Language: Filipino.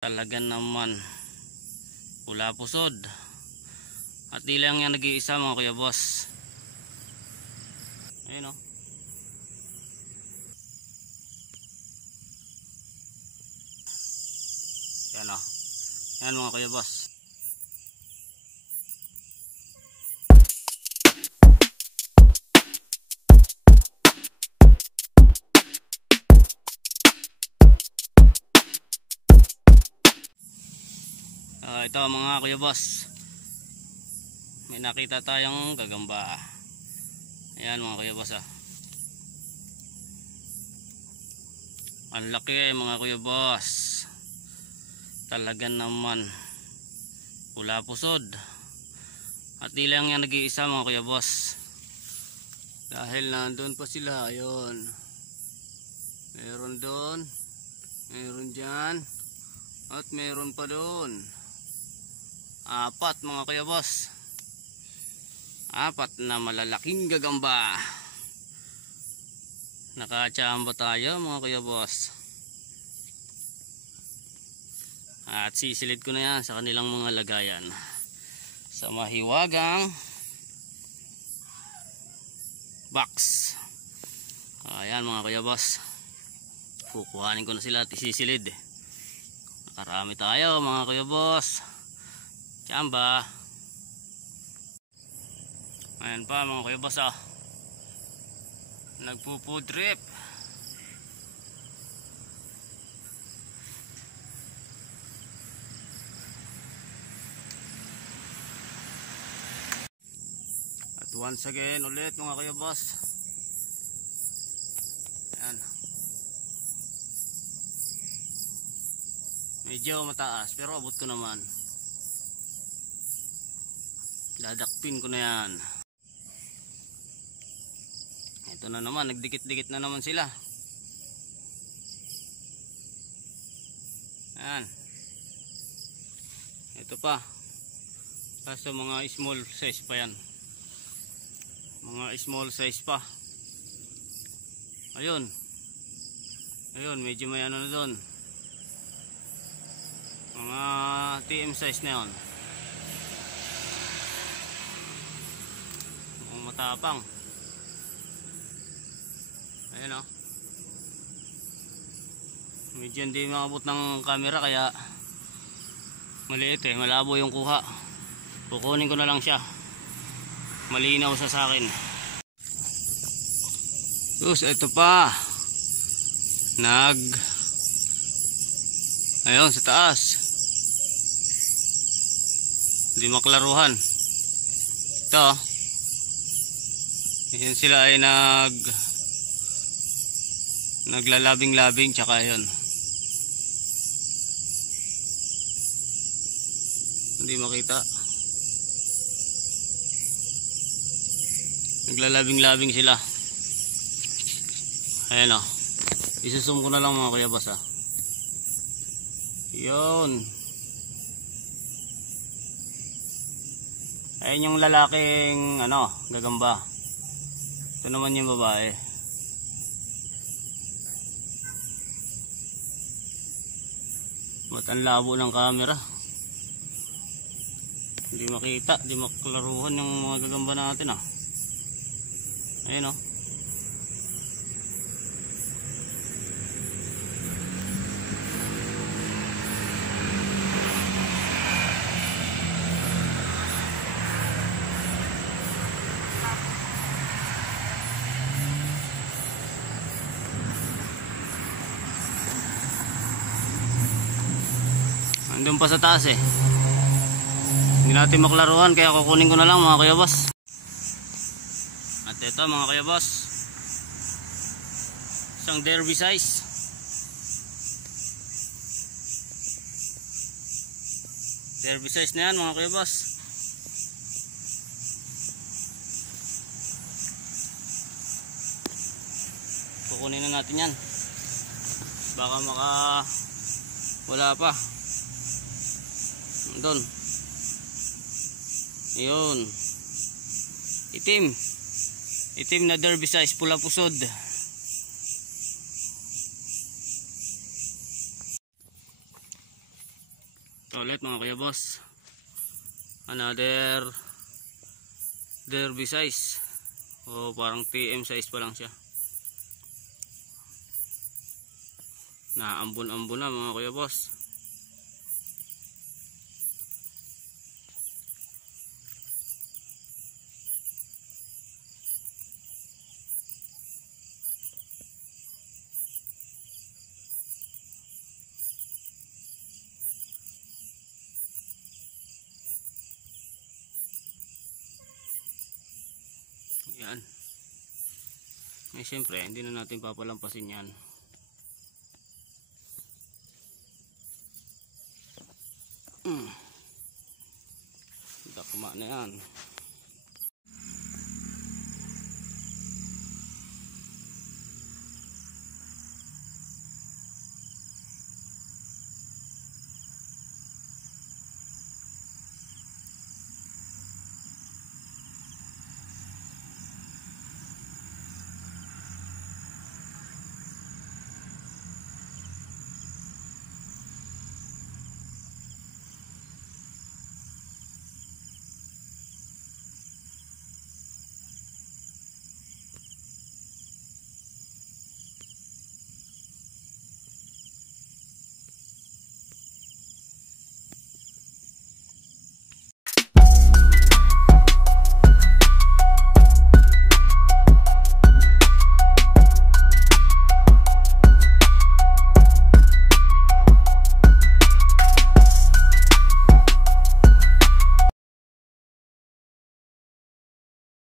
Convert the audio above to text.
Talaga naman pula pusod at di lang yan nag-iisa mga kuya boss. Ayun o. Yan o. Yan mga kuya boss. Ito mga kuya boss, may nakita tayong gagamba. Ayan mga kuya boss ang laki mga kuya boss. Talaga naman pula pusod at di lang yan nag-iisa mga kuya boss, dahil nandun pa sila. Ayun, meron doon, meron dyan, at meron pa doon. Apat mga kuya boss, apat na malalaking gagamba. Nakachamba tayo mga kuya boss, at sisilid ko na yan sa kanilang mga lagayan sa mahiwagang box. Ayan mga kuya boss, kukuhanin ko na sila at isisilid. Nakarami tayo mga kuya boss, chamba. Ayan pa mga kuya boss nagpupudrip. At once again ulit mga kuya boss, ayan, medyo mataas pero abot ko naman. Dadakpin ko na yan. Ito na naman, nagdikit-dikit na naman sila. Ayan. Ito pa. Kaso mga small size pa yan. Mga small size pa. Ayun. Ayun, medyo may ano na doon. Mga TM size na yun. Matapang. Ayan o. Medyo hindi makabot ng camera kaya maliit malabo yung kuha. Kukunin ko na lang siya, malinaw sa akin. Tapos ito pa, ayun sa taas, hindi maklaruhan. Ito yan, sila ay naglalabing-labing, tsaka yun hindi makita, naglalabing-labing sila. Ayan isusum ko na lang mga kuya boss yun. Ayun yung lalaking gagamba. Ito naman yung babae. Ba't ang labo ng camera? Hindi makita, hindi maklaruhan yung mga gagamba natin Ayun andun pa sa taas hindi natin maklaruhan, kaya kukunin ko na lang mga kuya boss. At ito mga kuya boss, isang derby size. Derby size na yan mga kuya boss. Kukunin na natin yan, baka wala pa doon. Yun, itim na derby size, pula pusod. Ito ulit mga kuya boss. Another derby size. O parang TM size pa lang siya. Naambon-ambon na mga kuya boss. Yan. Eh syempre, hindi na natin papalampasin yan. Dakma na yan.